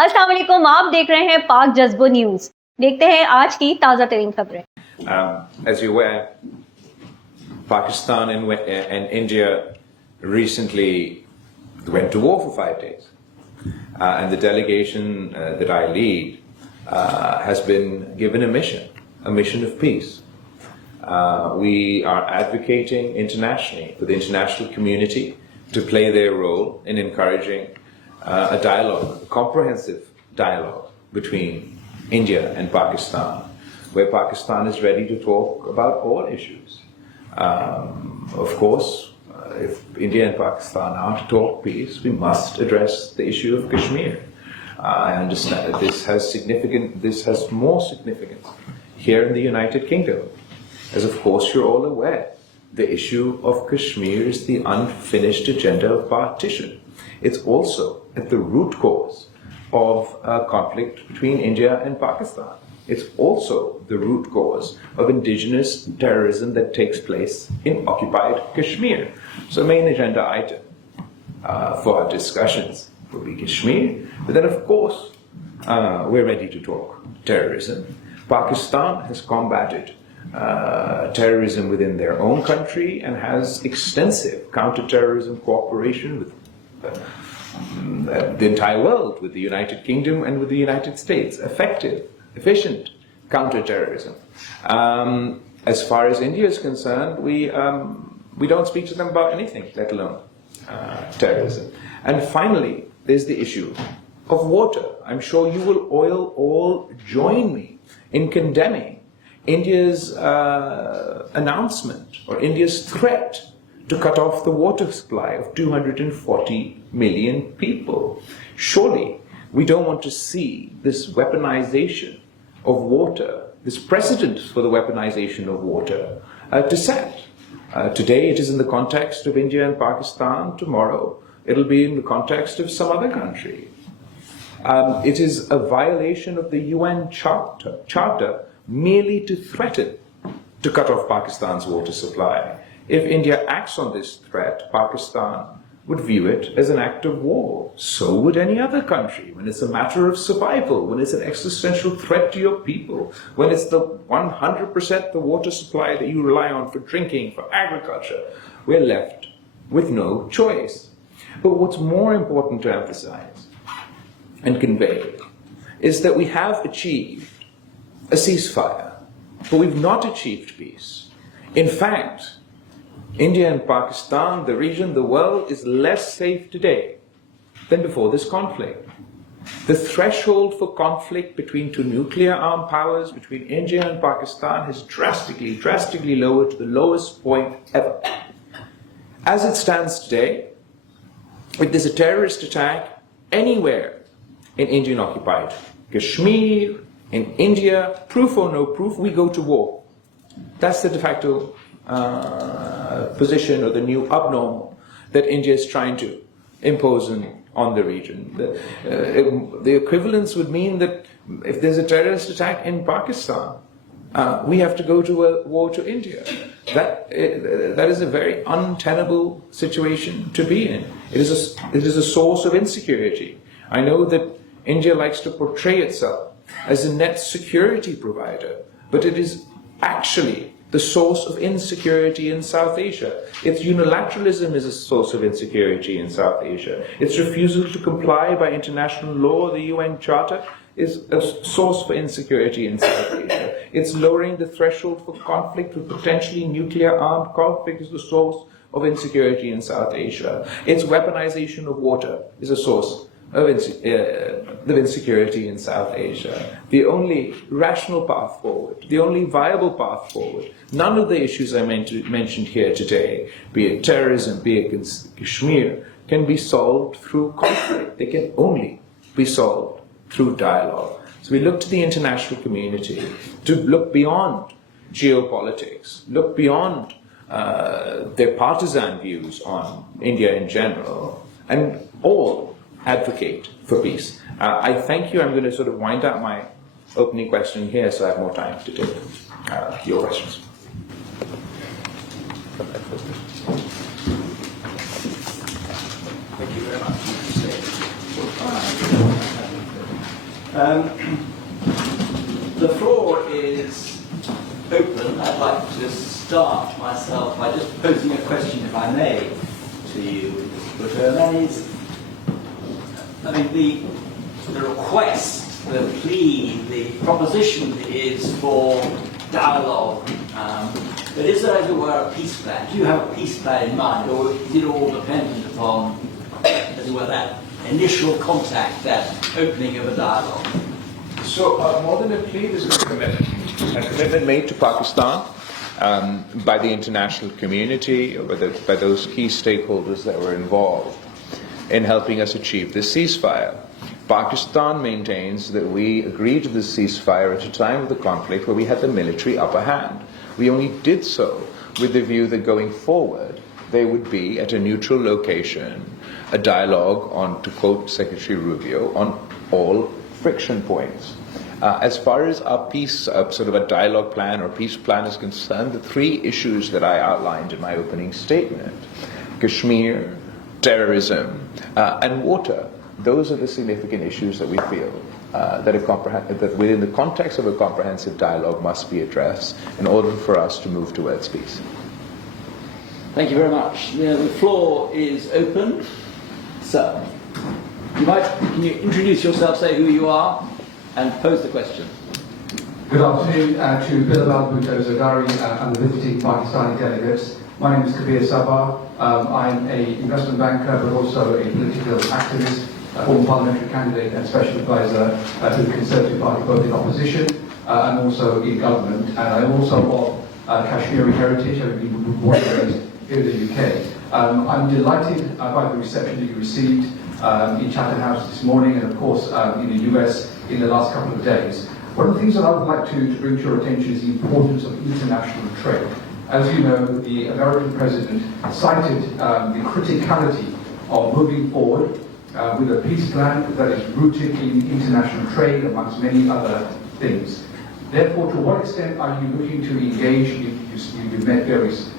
अस्सलाम वालेकुम, आप देख रहे हैं पाक जज्बो न्यूज। देखते हैं आज की ताज़ा तरीन खबरें। As you're aware, Pakistan and India recently went to war for 5 days. And the delegation that I lead has been given a mission of peace. We are advocating internationally for the international community to play their role in encouraging a dialogue, a comprehensive dialogue between India and Pakistan, where Pakistan is ready to talk about all issues. Of course, if India and Pakistan are to talk peace, we must address the issue of Kashmir. I understand that this has more significance here in the United Kingdom. As of course you're all aware, the issue of Kashmir is the unfinished agenda of partition. It's also at the root cause of a conflict between India and Pakistan. It's also the root cause of indigenous terrorism that takes place in occupied Kashmir. So main agenda item for our discussions will be Kashmir, but then of course we're ready to talk terrorism. Pakistan has combated terrorism within their own country and has extensive counter-terrorism cooperation with the entire world, with the United Kingdom and with the United States. Effective, efficient counter-terrorism. As far as India is concerned, we don't speak to them about anything, let alone terrorism. And finally, there's the issue of water. I'm sure you will all join me in condemning India's announcement or India's threat to cut off the water supply of 240 million people. Surely we don't want to see this weaponization of water, this precedent for the weaponization of water to set. Today it is in the context of India and Pakistan. Tomorrow it'll be in the context of some other country. It is a violation of the UN Charter merely to threaten to cut off Pakistan's water supply. If India acts on this threat, Pakistan would view it as an act of war. So would any other country, when it's a matter of survival, when it's an existential threat to your people, when it's the 100% the water supply that you rely on for drinking, for agriculture. We're left with no choice. But what's more important to emphasize and convey is that we have achieved a ceasefire, but we've not achieved peace. In fact, India and Pakistan, the region, the world, is less safe today than before this conflict. The threshold for conflict between two nuclear-armed powers, between India and Pakistan, has drastically lowered to the lowest point ever. As it stands today, if there's a terrorist attack anywhere in Indian-occupied Kashmir, in India, proof or no proof, we go to war. That's the de facto position, or the new abnormal that India is trying to impose on the region. The equivalence would mean that if there's a terrorist attack in Pakistan, we have to go to a war to India. That is a very untenable situation to be in. It is a source of insecurity. I know that India likes to portray itself as a net security provider, but it is actually the source of insecurity in South Asia. Its unilateralism is a source of insecurity in South Asia. Its refusal to comply by international law, the UN Charter, is a source for insecurity in South Asia. It's lowering the threshold for conflict with potentially nuclear-armed conflict is the source of insecurity in South Asia. Its weaponization of water is a source of insecurity in South Asia. The only rational path forward, the only viable path forward, none of the issues I mentioned here today, be it terrorism, be it Kashmir, can be solved through conflict. They can only be solved through dialogue. So we look to the international community to look beyond geopolitics, look beyond their partisan views on India in general, and all advocate for peace. I thank you. I'm going to sort of wind up my opening question here so I have more time to take your questions. Thank you very much. The floor is open. I'd like to start myself by just posing a question, if I may, to you, Mr. Bhutto, and that is, the request, the plea, the proposition is for dialogue. But is there, as it were, a peace plan? Do you have a peace plan in mind, or is it all dependent upon, as it were, that initial contact, that opening of a dialogue? So more than a plea, there's a commitment made to Pakistan by the international community, or by those key stakeholders that were involved in helping us achieve this ceasefire. Pakistan maintains that we agreed to this ceasefire at a time of the conflict where we had the military upper hand. We only did so with the view that going forward there would be, at a neutral location, a dialogue on, to quote Secretary Rubio, on all friction points. As far as our peace, sort of a dialogue plan or peace plan is concerned, the three issues that I outlined in my opening statement, Kashmir, terrorism, and water, those are the significant issues that we feel that within the context of a comprehensive dialogue must be addressed in order for us to move towards peace. Thank you very much. The floor is open. So, can you introduce yourself, say who you are, and pose the question? Good afternoon to Bilawal Bhutto, Zardari, and the visiting Pakistani delegates. My name is Kabir Sabah. I'm an investment banker, but also a political activist, a former parliamentary candidate and special advisor to the Conservative Party, both in opposition and also in government. And I'm also of Kashmiri heritage. I've been born and raised here in the UK. I'm delighted by the reception that you received in Chatham House this morning, and of course in the US in the last couple of days. One of the things that I would like to bring to your attention is the importance of international trade. As you know, the American president cited the criticality of moving forward with a peace plan that is rooted in international trade, amongst many other things. Therefore, to what extent are you looking to engage? You've met various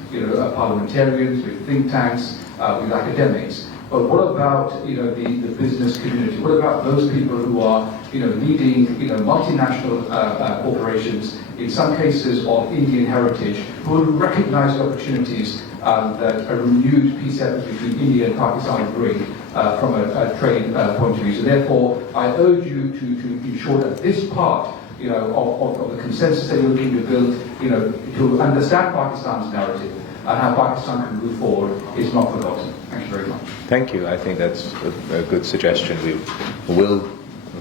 parliamentarians, with think tanks, with academics. But what about the business community? What about those people who are leading multinational corporations, in some cases of Indian heritage, who will recognize the opportunities that a renewed peace effort between India and Pakistan will bring from a trade point of view? So therefore, I urge you to ensure that this part of the consensus that you're looking to build, to understand Pakistan's narrative and how Pakistan can move forward is not forgotten. Thank you very much. Thank you. I think that's a good suggestion. We will,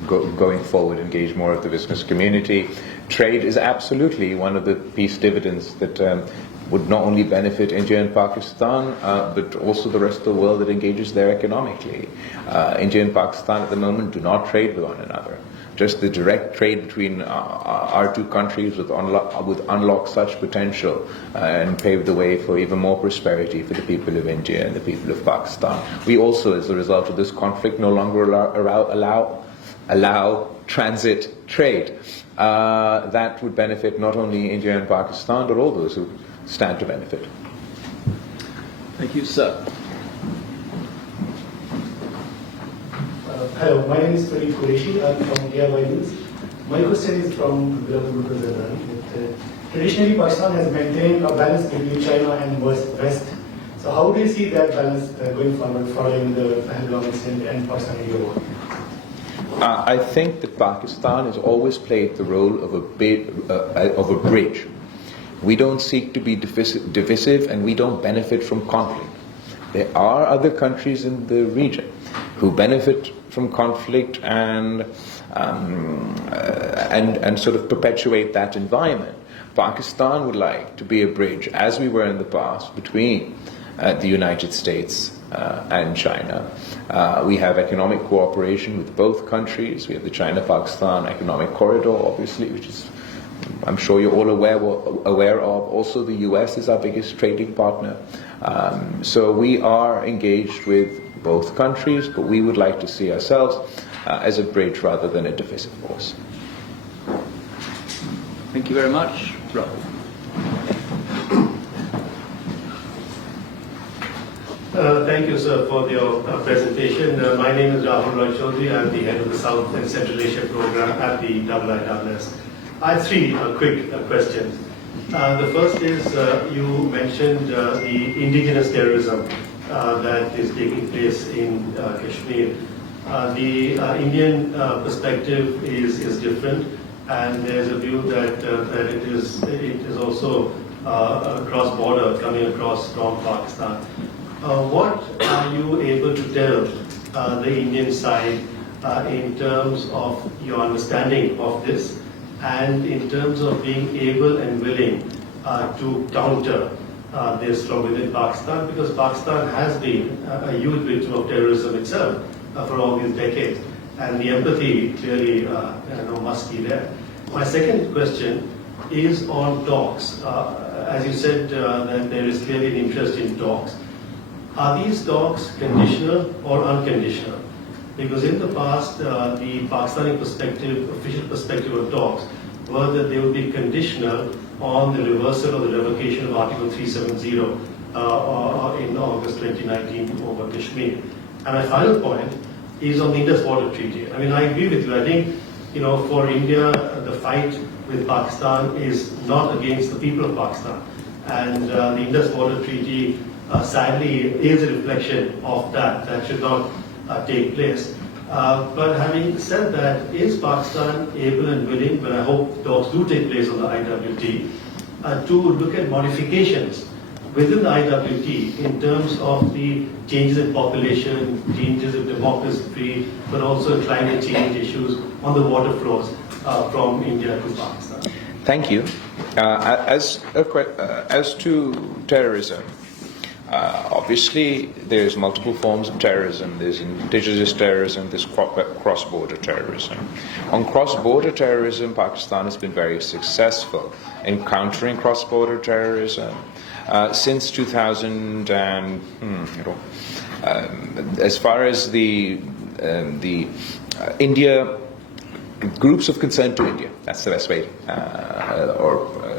going forward, engage more of the business community. Trade is absolutely one of the peace dividends that would not only benefit India and Pakistan, but also the rest of the world that engages there economically. India and Pakistan at the moment do not trade with one another. Just the direct trade between our two countries would unlock such potential and pave the way for even more prosperity for the people of India and the people of Pakistan. We also, as a result of this conflict, no longer allow transit trade. That would benefit not only India and Pakistan, but all those who stand to benefit. Thank you, sir. Hello, my name is Farid Qureshi. I'm from IISS. My question is from Bilawal Bhutto Zardari. Traditionally, Pakistan has maintained a balance between China and West. So how do you see that balance going forward following the Pahalgam incident and Pakistan-India war? I think that Pakistan has always played the role of a bridge. We don't seek to be divisive, and we don't benefit from conflict. There are other countries in the region who benefit from conflict and sort of perpetuate that environment. Pakistan would like to be a bridge, as we were in the past, between the United States and China. We have economic cooperation with both countries. We have the China-Pakistan Economic Corridor, obviously, which is, I'm sure you're all aware of. Also, the US is our biggest trading partner. So we are engaged with both countries, but we would like to see ourselves as a bridge rather than a divisive force. Thank you very much. Rob. Thank you, sir, for your presentation. My name is Rahul Roy Chaudhary. I'm the head of the South and Central Asia program at the IISS. I have three quick questions. The first is you mentioned the indigenous terrorism that is taking place in Kashmir. The Indian perspective is different, and there's a view that it is also cross-border coming across from Pakistan. What are you able to tell the Indian side in terms of your understanding of this, and in terms of being able and willing to counter this from within Pakistan, because Pakistan has been a huge victim of terrorism itself for all these decades, and the empathy clearly must be there. My second question is on talks. As you said, that there is clearly an interest in talks. Are these talks conditional or unconditional? Because in the past, the Pakistani perspective, official perspective of talks, were that they would be conditional on the reversal or the revocation of Article 370 in August 2019 over Kashmir. And my final point is on the Indus Water Treaty. I mean, I agree with you. I think, for India, the fight with Pakistan is not against the people of Pakistan. And the Indus Water Treaty, sadly, is a reflection of that. That should not take place. But having said that, is Pakistan able and willing, but I hope talks do take place on the IWT, to look at modifications within the IWT in terms of the changes in population, changes in democracy, but also climate change issues on the water flows from India to Pakistan? Thank you. As to terrorism, obviously there's multiple forms of terrorism. There's indigenous terrorism, there's cross-border terrorism. On cross-border terrorism, Pakistan has been very successful in countering cross-border terrorism. Since 2000, as far as the India groups of concern to India, that's the best way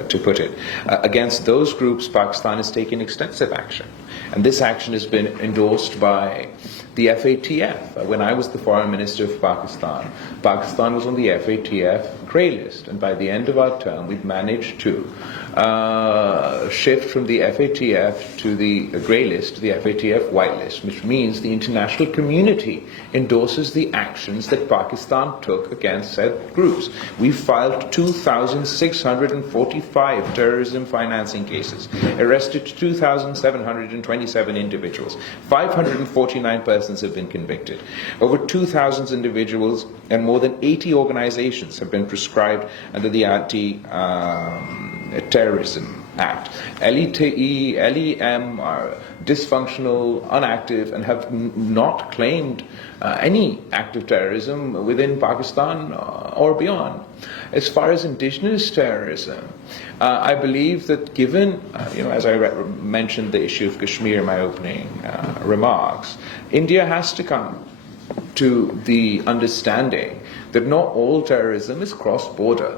to put it. Against those groups, Pakistan has taken extensive action. And this action has been endorsed by the FATF. When I was the foreign minister of Pakistan, Pakistan was on the FATF grey list. And by the end of our term, we've managed to shift from the FATF to the grey list to the FATF white list, which means the international community endorses the actions that Pakistan took against said groups. We filed 2,645 terrorism financing cases, arrested 2,727 individuals, 549 persons have been convicted. Over 2,000 individuals and more than 80 organizations have been proscribed under the Anti-Terrorism Act. LETE, LEM are dysfunctional, inactive, and have not claimed any act of terrorism within Pakistan or beyond. As far as indigenous terrorism, I believe that given, as I mentioned the issue of Kashmir in my opening remarks, India has to come to the understanding that not all terrorism is cross-border.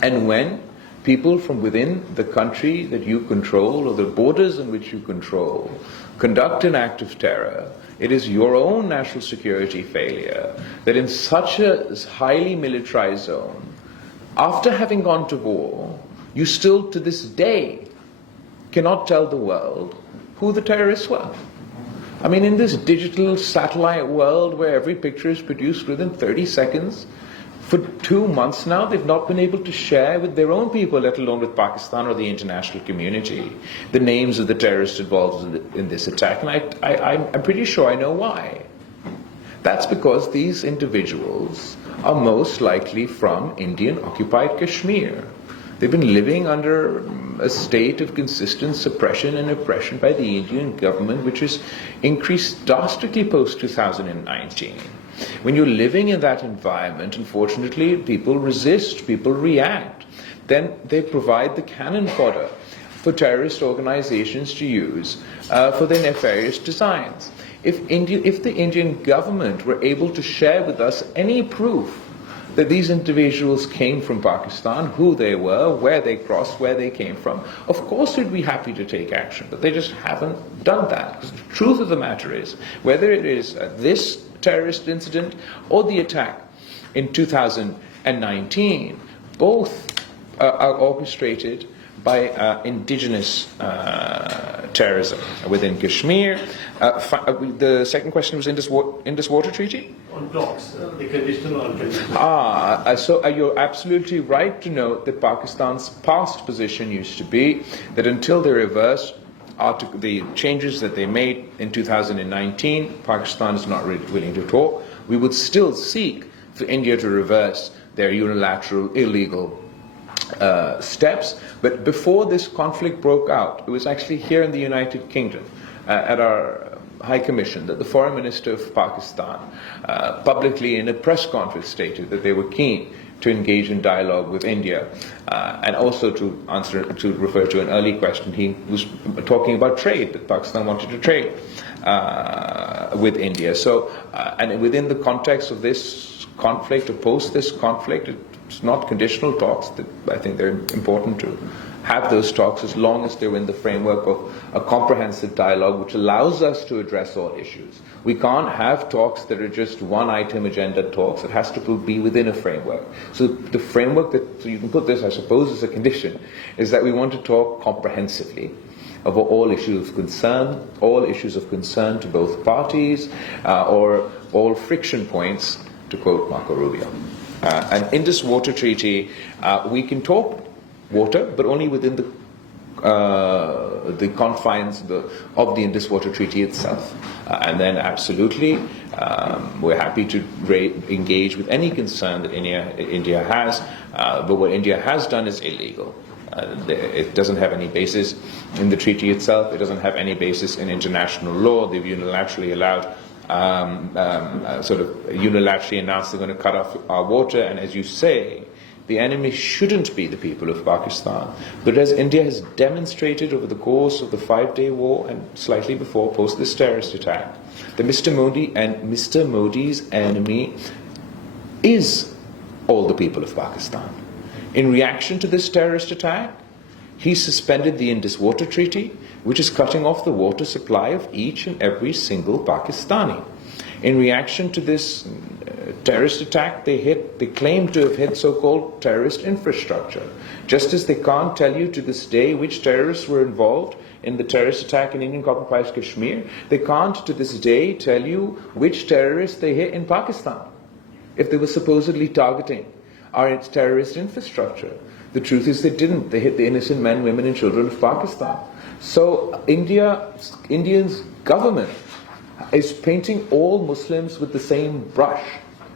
And when people from within the country that you control or the borders in which you control conduct an act of terror, it is your own national security failure that in such a highly militarized zone, after having gone to war, you still to this day cannot tell the world who the terrorists were. I mean, in this digital satellite world where every picture is produced within 30 seconds, for 2 months now, they've not been able to share with their own people, let alone with Pakistan or the international community, the names of the terrorists involved in this attack. And I'm pretty sure I know why. That's because these individuals are most likely from Indian-occupied Kashmir. They've been living under a state of consistent suppression and oppression by the Indian government, which has increased drastically post-2019. When you're living in that environment, unfortunately, people resist, people react. Then they provide the cannon fodder for terrorist organizations to use for their nefarious designs. If the Indian government were able to share with us any proof that these individuals came from Pakistan, who they were, where they crossed, where they came from, of course we'd be happy to take action, but they just haven't done that. Because the truth of the matter is, whether it is this terrorist incident or the attack in 2019, both are orchestrated by indigenous terrorism within Kashmir. The second question was Indus Water Treaty? On talks, the conditional or unconditional. So you're absolutely right to note that Pakistan's past position used to be that until they reversed the changes that they made in 2019, Pakistan is not really willing to talk. We would still seek for India to reverse their unilateral, illegal steps. But before this conflict broke out, it was actually here in the United Kingdom at our High Commission that the Foreign Minister of Pakistan publicly in a press conference stated that they were keen to engage in dialogue with India, and also to refer to an early question, he was talking about trade, that Pakistan wanted to trade with India. So, and within the context of this conflict, or post this conflict, it's not conditional talks. That I think they're important to have those talks as long as they're in the framework of a comprehensive dialogue which allows us to address all issues. We can't have talks that are just one item agenda talks. It has to be within a framework. So the framework so you can put this, I suppose, as a condition, is that we want to talk comprehensively of all issues of concern, to both parties, or all friction points, to quote Marco Rubio. And in this water treaty, we can talk water, but only within the confines of the Indus Water Treaty itself. And then absolutely, we're happy to engage with any concern that India has, but what India has done is illegal. It doesn't have any basis in the treaty itself. It doesn't have any basis in international law. They've unilaterally allowed unilaterally announced they're going to cut off our water, and as you say, the enemy shouldn't be the people of Pakistan. But as India has demonstrated over the course of the 5-day war and slightly before, post this terrorist attack, that Mr. Modi's enemy is all the people of Pakistan. In reaction to this terrorist attack, he suspended the Indus Water Treaty, which is cutting off the water supply of each and every single Pakistani. In reaction to this terrorist attack, they claim to have hit so-called terrorist infrastructure. Just as they can't tell you to this day which terrorists were involved in the terrorist attack in Indian-occupied Kashmir, they can't to this day tell you which terrorists they hit in Pakistan, if they were supposedly targeting our terrorist infrastructure. The truth is they didn't. They hit the innocent men, women and children of Pakistan. So India's government is painting all Muslims with the same brush.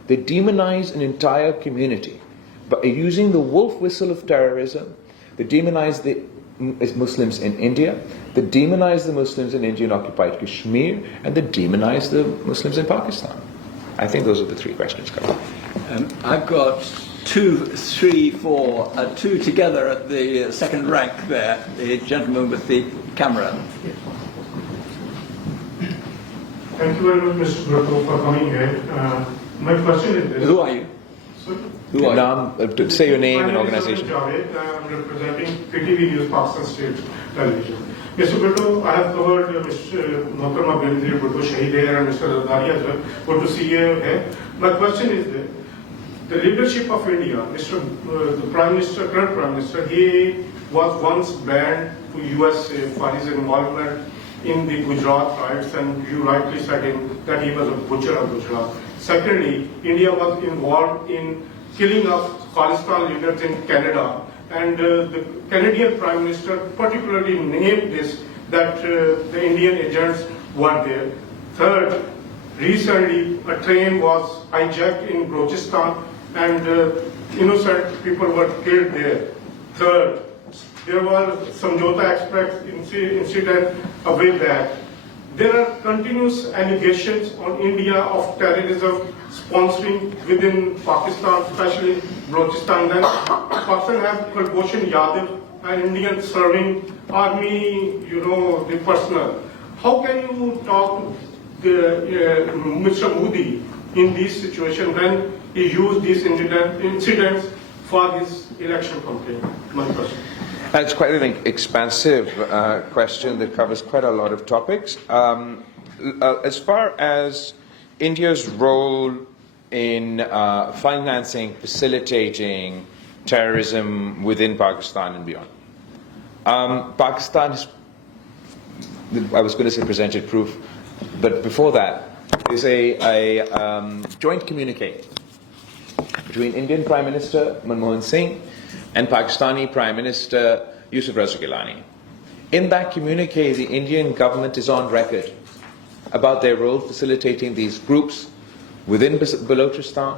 They demonize an entire community. But using the wolf whistle of terrorism, they demonize the Muslims in India, they demonize the Muslims in Indian-occupied Kashmir, and they demonize the Muslims in Pakistan. I think those are the three questions covered. I've got 2, 3, 4, 2 together at the second rank there, the gentleman with the camera. Thank you very much, Mr. Bhutto, for coming here. My question is this. Who are you? Sorry? Who are you? Say your name and organization. I'm representing PTV News, Pakistan State Television. Mr. Bhutto, I have covered Mr. Mohtama Benazir Bhutto, Shaheed here, and Mr. Zardari as well. Good to see you here. My question is this. The leadership of India, the Prime Minister, current Prime Minister, he was once banned to US for his involvement in the Gujarat riots, and you rightly said that he was a butcher of Gujarat. Secondly, India was involved in killing of Khalistan leaders in Canada, and the Canadian Prime Minister particularly named this, that the Indian agents were there. Third, recently a train was hijacked in Balochistan and innocent people were killed there. Third, there was Samjhota Express incident a way back. There are continuous allegations on India of terrorism sponsoring within Pakistan, especially Balochistan. Then Pakistan has Kulbhushan Yadav, an Indian serving army, the personnel. How can you talk to Mr. Modi in this situation when he used these incidents for his election campaign? My question. That's quite an expansive question that covers quite a lot of topics. As far as India's role in financing, facilitating terrorism within Pakistan and beyond, Pakistan has, I was going to say presented proof, but before that, there's a joint communique between Indian Prime Minister Manmohan Singh and Pakistani Prime Minister Yusuf Raza Gilani. In that communique, the Indian government is on record about their role facilitating these groups within Balochistan,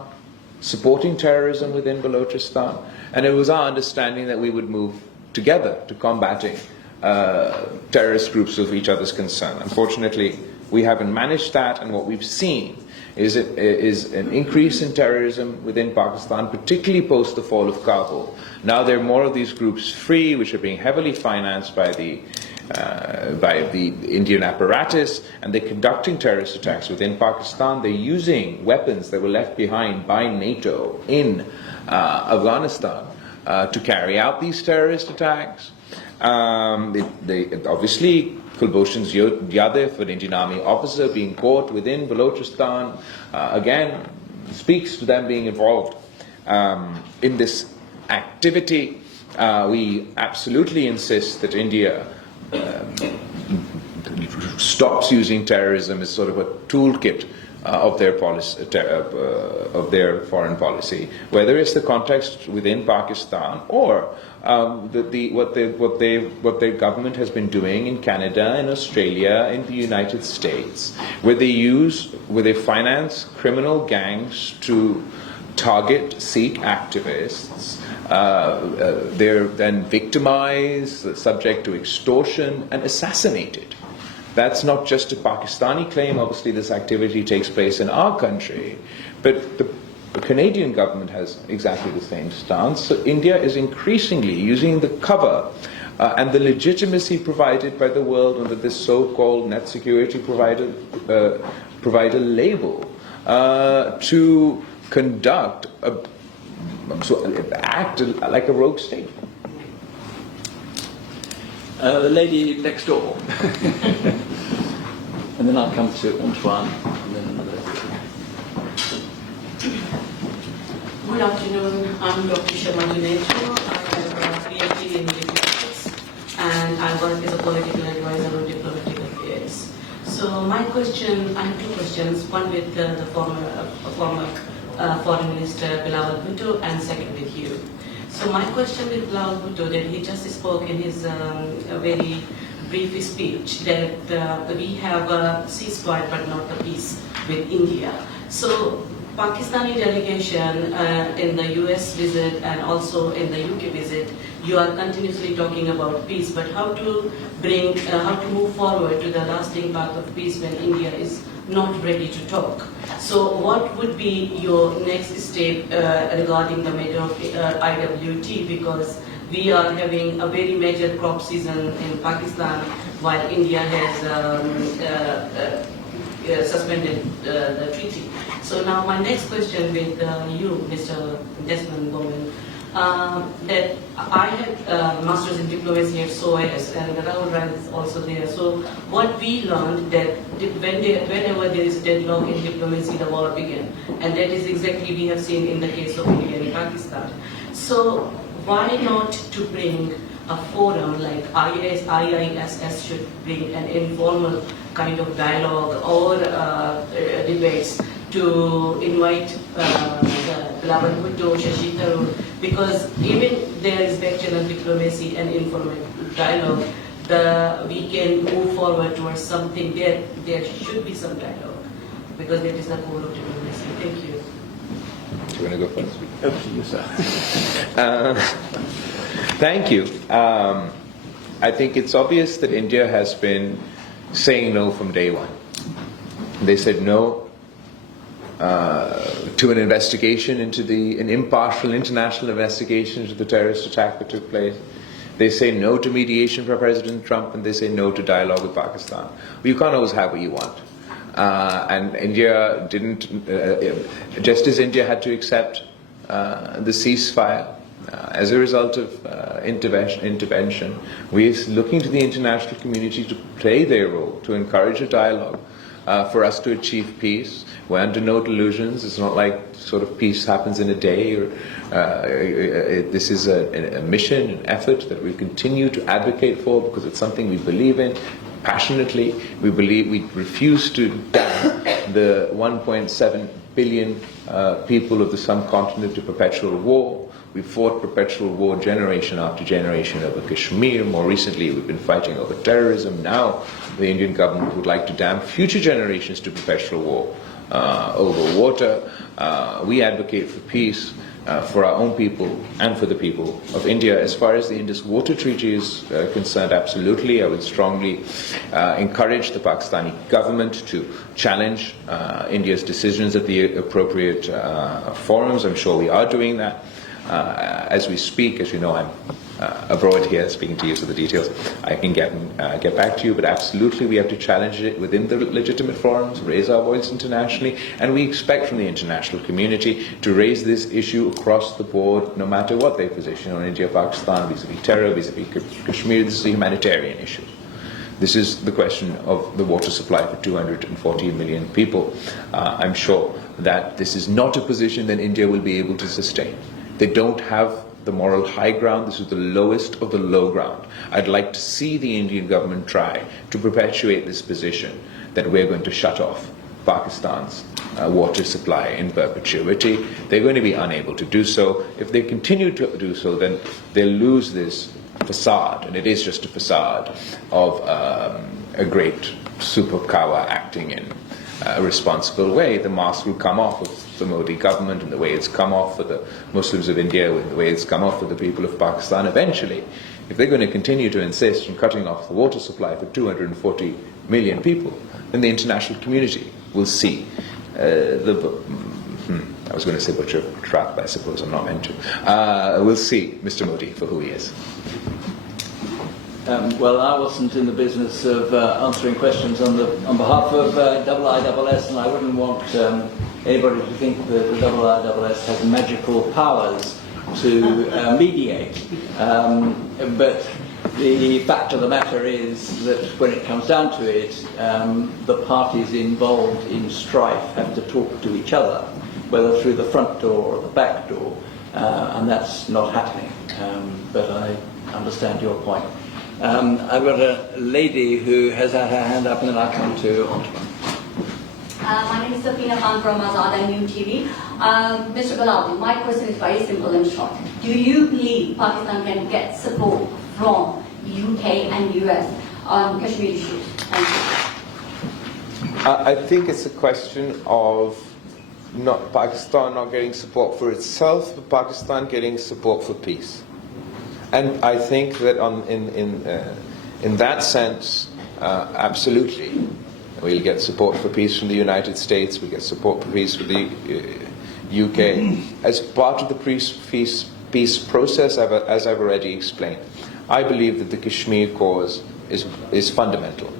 supporting terrorism within Balochistan, and it was our understanding that we would move together to combating terrorist groups of each other's concern. Unfortunately, we haven't managed that, and what we've seen is an increase in terrorism within Pakistan, particularly post the fall of Kabul. Now there are more of these groups free, which are being heavily financed by the Indian apparatus, and they're conducting terrorist attacks within Pakistan. They're using weapons that were left behind by NATO in Afghanistan to carry out these terrorist attacks. Obviously, Kulbhushan Yadav, an Indian Army officer being caught within Balochistan, again speaks to them being involved in this activity. We absolutely insist that India stops using terrorism as sort of a toolkit of their policy, of their foreign policy, whether it's the context within Pakistan or what their government has been doing in Canada, in Australia, in the United States, where they finance criminal gangs to target Sikh activists. They're then victimized, subject to extortion, and assassinated. That's not just a Pakistani claim. Obviously, this activity takes place in our country, but the Canadian government has exactly the same stance. So India is increasingly using the cover and the legitimacy provided by the world under this so-called net security provider label to conduct act like a rogue state. The lady next door. And then I'll come to Antoine, and then another. Good afternoon. I'm Dr. Sharma Junejo. I have a PhD in diplomatics, and I work as a political advisor on diplomatic affairs. So my question, I have two questions. One with the former Foreign Minister Bilawal Bhutto, and second with you. So my question with Bilawal Bhutto, that he just spoke in his very brief speech that we have a ceasefire but not a peace with India. So Pakistani delegation in the US visit and also in the UK visit, you are continuously talking about peace, but how to move forward to the lasting path of peace when India is not ready to talk. So what would be your next step regarding the matter of IWT, because we are having a very major crop season in Pakistan while India has suspended the treaty. So now my next question with you, Mr. Desmond Bowman, that I had Masters in Diplomacy at IISS, and Rahul Rai is also there. So what we learned that whenever there is deadlock in diplomacy, the war began, and that is exactly we have seen in the case of India and Pakistan. So why not to bring a forum like IISS should bring an informal kind of dialogue or debates to invite Bilawal Bhutto, Shashi Tharoor, because even there is bachelor diplomacy and informal dialogue, we can move forward towards something. There should be some dialogue, because that is the core of diplomacy. Thank you. Do you want to go first? Over to you, sir. Thank you. I think it's obvious that India has been saying no from day one. They said no to an investigation into an impartial international investigation into the terrorist attack that took place. They say no to mediation for President Trump, and they say no to dialogue with Pakistan. Well, you can't always have what you want. and India didn't, just as India had to accept the ceasefire as a result of intervention, we're looking to the international community to play their role, to encourage a dialogue for us to achieve peace. We're under no delusions. It's not like sort of peace happens in a day. Or this is a mission, an effort that we continue to advocate for because it's something we believe in passionately. We refuse to damn the 1.7 billion people of the subcontinent to perpetual war. We fought perpetual war generation after generation over Kashmir. More recently, we've been fighting over terrorism. Now, the Indian government would like to damn future generations to perpetual war over water. We advocate for peace for our own people and for the people of India. As far as the Indus Water Treaty is concerned, absolutely, I would strongly encourage the Pakistani government to challenge India's decisions at the appropriate forums. I'm sure we are doing that. As we speak, as you know, I'm abroad here speaking to you, so the details I can get back to you, but absolutely we have to challenge it within the legitimate forums, raise our voice internationally, and we expect from the international community to raise this issue across the board, no matter what their position on India, Pakistan, vis-a-vis terror, vis-a-vis Kashmir. This is a humanitarian issue. This is the question of the water supply for 240 million people. I'm sure that this is not a position that India will be able to sustain. They don't have the moral high ground. This is the lowest of the low ground. I'd like to see the Indian government try to perpetuate this position that we're going to shut off Pakistan's water supply in perpetuity. They're going to be unable to do so. If they continue to do so, then they'll lose this facade, and it is just a facade of a great superpower acting in a responsible way. The mask will come off of the Modi government and the way it's come off for the Muslims of India and the way it's come off for the people of Pakistan eventually. If they're going to continue to insist on cutting off the water supply for 240 million people, then the international community will see I was going to say butcher trap, but I suppose I'm not meant to. We'll see Mr. Modi for who he is. Well, I wasn't in the business of answering questions on behalf of IISS, and I wouldn't want anybody to think that the IISS has magical powers to mediate. But the fact of the matter is that when it comes down to it, the parties involved in strife have to talk to each other, whether through the front door or the back door, and that's not happening. But I understand your point. I've got a lady who has had her hand up, and then I'll come to Antman. My name is Safina Khan from Azad and New TV. Mr. Bilawal, my question is very simple and short. Do you believe Pakistan can get support from UK and US on Kashmir issues? Thank you. I think it's a question of not Pakistan not getting support for itself, but Pakistan getting support for peace. And I think that in that sense, absolutely, we'll get support for peace from the United States. We get support for peace from the UK as part of the peace process. As I've already explained, I believe that the Kashmir cause is fundamental,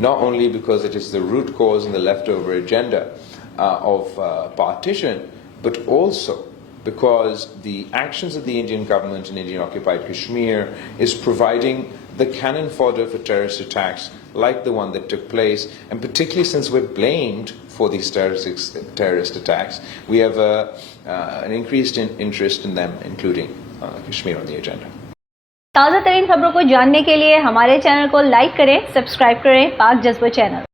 not only because it is the root cause in the leftover agenda of partition, but also because the actions of the Indian government in Indian-occupied Kashmir is providing the cannon fodder for terrorist attacks like the one that took place, and particularly since we're blamed for these terrorist attacks, we have an increased interest in them, including Kashmir on the agenda. ताज़ा तरीन खबरों को जानने के लिए हमारे channel को like करें, सब्सक्राइब करें पाक जज्बो चैनल।